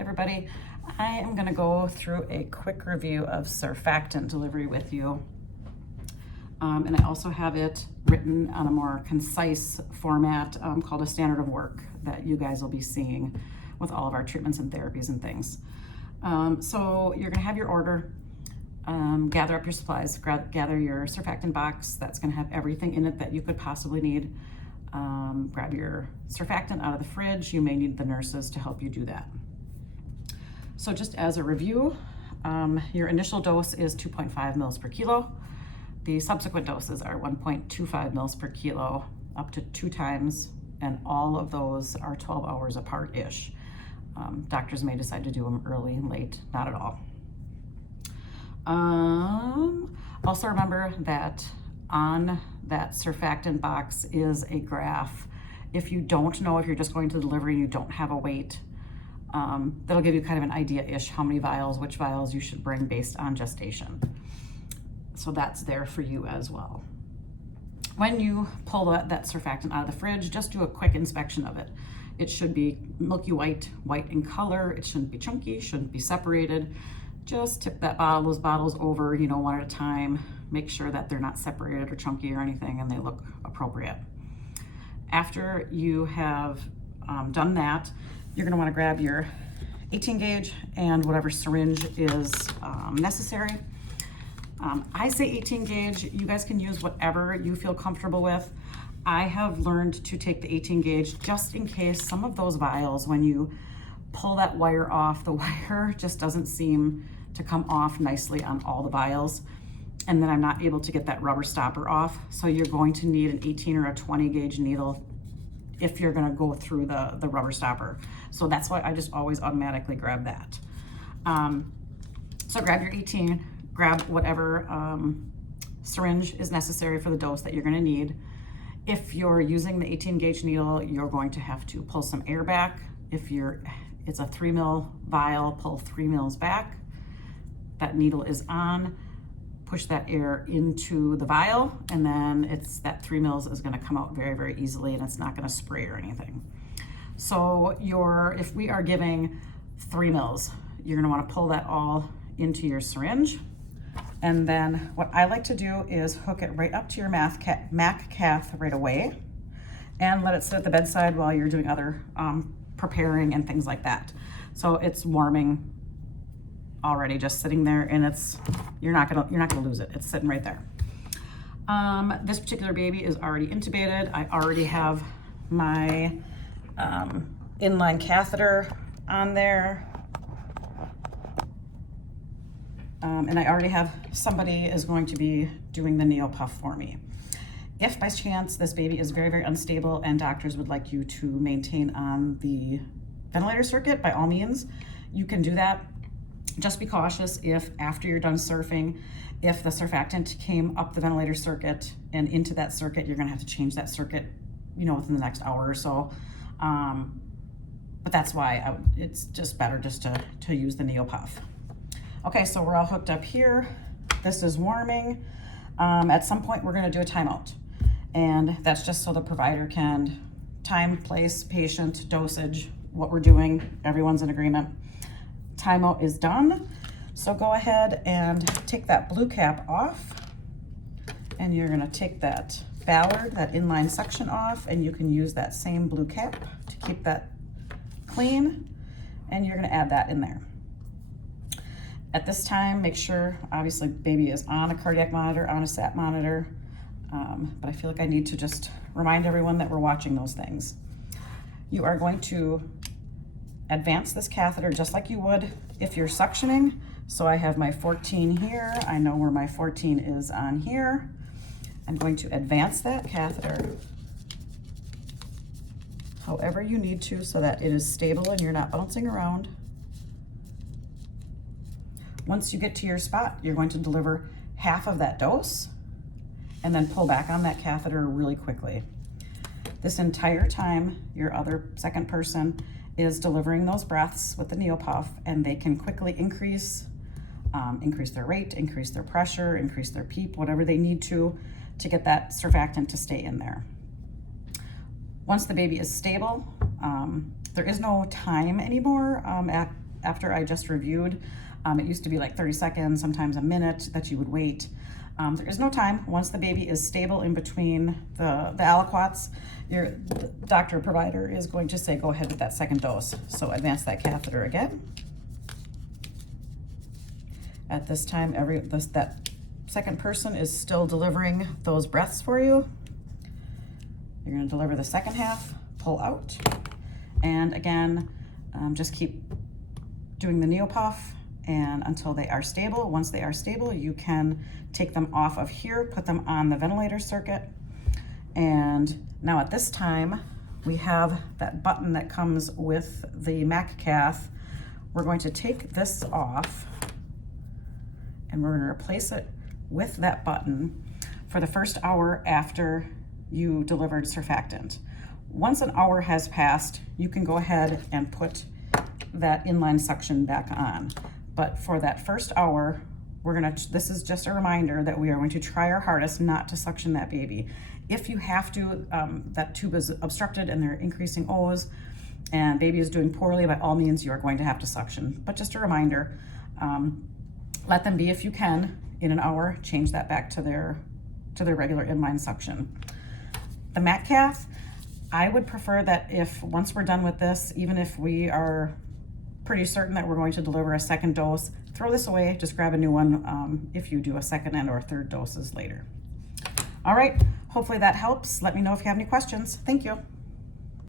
Hey everybody, I am going to go through a quick review of surfactant delivery with you. And I also have it written on a more concise format called a standard of work that you guys will be seeing with all of our treatments and therapies and things. So you're going to have your order, gather up your supplies, gather your surfactant box that's going to have everything in it that you could possibly need. Grab your surfactant out of the fridge. You may need the nurses to help you do that. So just as a review, your initial dose is 2.5 mils per kilo. The subsequent doses are 1.25 mils per kilo up to 2 times, and all of those are 12 hours apart-ish. Doctors may decide to do them early and late, not at all. Also remember that on that surfactant box is a graph. If you don't know if you're just going to delivery and you don't have a weight, that'll give you kind of an idea-ish how many vials, which vials you should bring based on gestation. So that's there for you as well. When you pull that surfactant out of the fridge, just do a quick inspection of it. It should be milky white in color. It shouldn't be chunky, shouldn't be separated. Just tip those bottles over, one at a time. Make sure that they're not separated or chunky or anything and they look appropriate. After you have done that, you're going to want to grab your 18 gauge and whatever syringe is necessary. I say 18 gauge. You guys can use whatever you feel comfortable with. I have learned to take the 18 gauge just in case some of those vials, when you pull that wire off, the wire just doesn't seem to come off nicely on all the vials. And then I'm not able to get that rubber stopper off. So you're going to need an 18 or a 20 gauge needle if you're going to go through the rubber stopper. So that's why I just always automatically grab that. So grab your 18, grab whatever syringe is necessary for the dose that you're going to need. If you're using the 18 gauge needle, you're going to have to pull some air back. If it's a 3 mil vial, pull 3 mils back. That needle is on. Push that air into the vial, and then that 3 mils is going to come out very, very easily, and it's not going to spray or anything. So if we are giving 3 mils, you're going to want to pull that all into your syringe. And then what I like to do is hook it right up to your MAC cath right away and let it sit at the bedside while you're doing other preparing and things like that. So it's warming already, just sitting there, and you're not gonna lose it. It's sitting right there. This particular baby is already intubated. I already have my inline catheter on there. And I already have somebody is going to be doing the NeoPuff for me. If by chance this baby is very, very unstable and doctors would like you to maintain on the ventilator circuit, by all means, you can do that. Just be cautious if after you're done surfing, if the surfactant came up the ventilator circuit and into that circuit, you're gonna have to change that circuit, within the next hour or so. But that's why it's just better just to use the NeoPuff. Okay, so we're all hooked up here. This is warming. At some point, we're gonna do a timeout. And that's just so the provider can time, place, patient, dosage, what we're doing, everyone's in agreement. Timeout is done. So go ahead and take that blue cap off. And you're gonna take that Ballard, that inline suction off, and you can use that same blue cap to keep that clean. And you're gonna add that in there. At this time, make sure, obviously, baby is on a cardiac monitor, on a SAT monitor, but I feel like I need to just remind everyone that we're watching those things. You are going to advance this catheter just like you would if you're suctioning. So I have my 14 here. I know where my 14 is on here. I'm going to advance that catheter however you need to so that it is stable and you're not bouncing around. Once you get to your spot, you're going to deliver half of that dose and then pull back on that catheter really quickly. This entire time, your other second person is delivering those breaths with the NeoPuff, and they can quickly increase their rate, increase their pressure, increase their PEEP, whatever they need to get that surfactant to stay in there. Once the baby is stable, there is no time anymore after I just reviewed. It used to be like 30 seconds, sometimes a minute that you would wait. There is no time. Once the baby is stable in between the aliquots, your doctor or provider is going to say, go ahead with that second dose. So advance that catheter again. At this time, that second person is still delivering those breaths for you. You're going to deliver the second half, pull out, and again, just keep doing the Neopuff and until they are stable. Once they are stable, you can take them off of here, put them on the ventilator circuit. And now at this time, we have that button that comes with the MAC cath. We're going to take this off and we're going to replace it with that button for the first hour after you delivered surfactant. Once an hour has passed, you can go ahead and put that inline suction back on. But for that first hour, this is just a reminder that we are going to try our hardest not to suction that baby. If you have to, that tube is obstructed and they're increasing O's and baby is doing poorly, by all means, you are going to have to suction. But just a reminder, let them be if you can. In an hour, change that back to their regular inline suction. The MAC cath, I would prefer that if once we're done with this, even if we are pretty certain that we're going to deliver a second dose, throw this away, just grab a new one if you do a second and or third doses later. All right, hopefully that helps. Let me know if you have any questions. Thank you.